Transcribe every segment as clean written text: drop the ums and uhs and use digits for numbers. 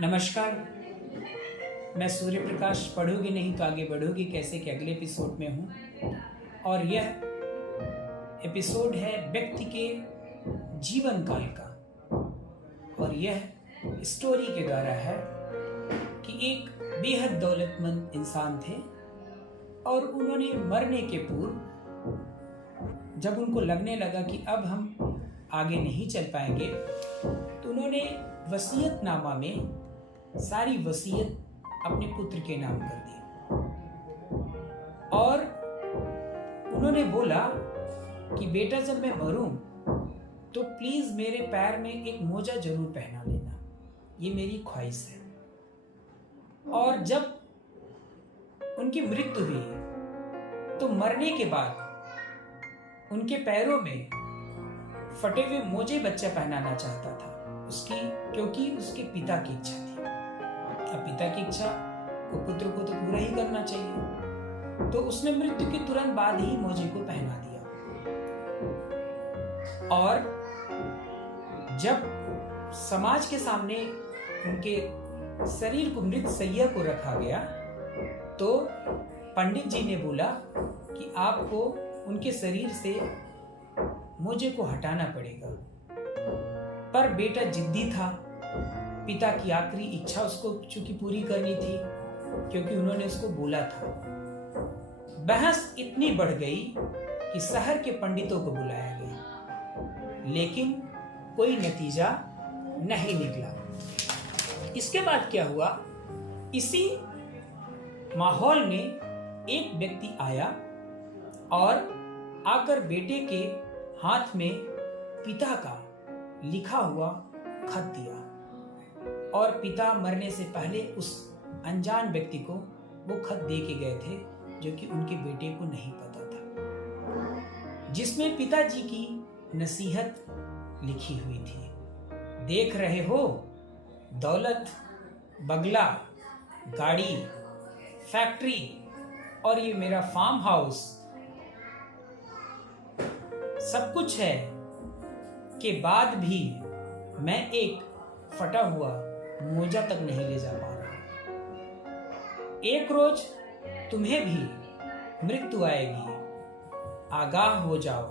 नमस्कार, मैं सूर्य प्रकाश पढ़ोगे नहीं तो आगे बढ़ोगे कैसे के अगले एपिसोड में हूँ। और यह एपिसोड है व्यक्ति के जीवन काल का। और यह स्टोरी के द्वारा है कि एक बेहद दौलतमंद इंसान थे और उन्होंने मरने के पूर्व जब उनको लगने लगा कि अब हम आगे नहीं चल पाएंगे तो उन्होंने वसीयतनामा में सारी वसीयत अपने पुत्र के नाम कर दी और उन्होंने बोला कि बेटा जब मैं मरूं तो प्लीज मेरे पैर में एक मोजा जरूर पहना लेना, ये मेरी ख्वाहिश है। और जब उनकी मृत्यु हुई तो मरने के बाद उनके पैरों में फटे हुए मोजे बच्चा पहनाना चाहता था क्योंकि उसके पिता की इच्छा थी। अब पिता की इच्छा को पुत्र को तो पूरा ही करना चाहिए, तो उसने मृत्यु के तुरंत बाद ही मोजे को पहना दिया। और जब समाज के सामने उनके शरीर को मृत शैया को रखा गया तो पंडित जी ने बोला कि आपको उनके शरीर से मोजे को हटाना पड़ेगा। पर बेटा जिद्दी था, पिता की आखिरी इच्छा उसको चूंकि पूरी करनी थी क्योंकि उन्होंने उसको बोला था। बहस इतनी बढ़ गई कि शहर के पंडितों को बुलाया गया, लेकिन कोई नतीजा नहीं निकला। इसके बाद क्या हुआ, इसी माहौल में एक व्यक्ति आया और आकर बेटे के हाथ में पिता का लिखा हुआ खत दिया और पिता मरने से पहले उस अनजान व्यक्ति को वो खत दे के गए थे जो कि उनके बेटे को नहीं पता था, जिसमें पिताजी की नसीहत लिखी हुई थी। देख रहे हो, दौलत, बंगला, गाड़ी, फैक्ट्री और ये मेरा फार्म हाउस सब कुछ है के बाद भी मैं एक फटा हुआ मोजा तक नहीं ले जा पा रहा। एक रोज तुम्हें भी मृत्यु आएगी, आगाह हो जाओ।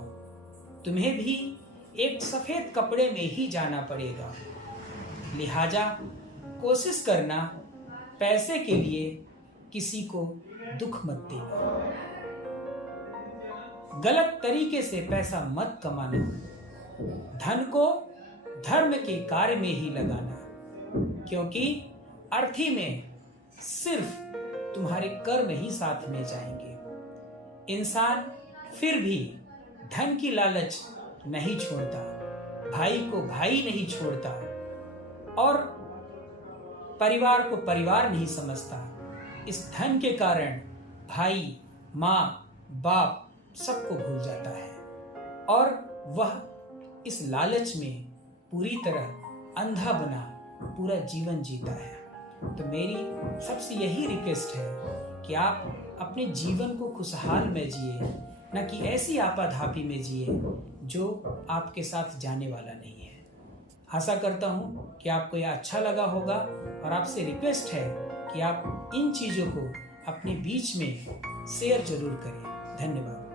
तुम्हें भी एक सफेद कपड़े में ही जाना पड़ेगा, लिहाजा कोशिश करना पैसे के लिए किसी को दुख मत देना, गलत तरीके से पैसा मत कमाना, धन को धर्म के कार्य में ही लगाना, क्योंकि अर्थी में सिर्फ तुम्हारे कर्म ही साथ में जाएंगे। इंसान फिर भी धन की लालच नहीं छोड़ता, भाई को भाई नहीं छोड़ता और परिवार को परिवार नहीं समझता। इस धन के कारण भाई, माँ, बाप सबको भूल जाता है और वह इस लालच में पूरी तरह अंधा बना पूरा जीवन जीता है। तो मेरी सबसे यही रिक्वेस्ट है कि आप अपने जीवन को खुशहाल में जिए, न कि ऐसी आपाधापी में जिए जो आपके साथ जाने वाला नहीं है। आशा करता हूँ कि आपको यह अच्छा लगा होगा और आपसे रिक्वेस्ट है कि आप इन चीज़ों को अपने बीच में शेयर जरूर करें। धन्यवाद।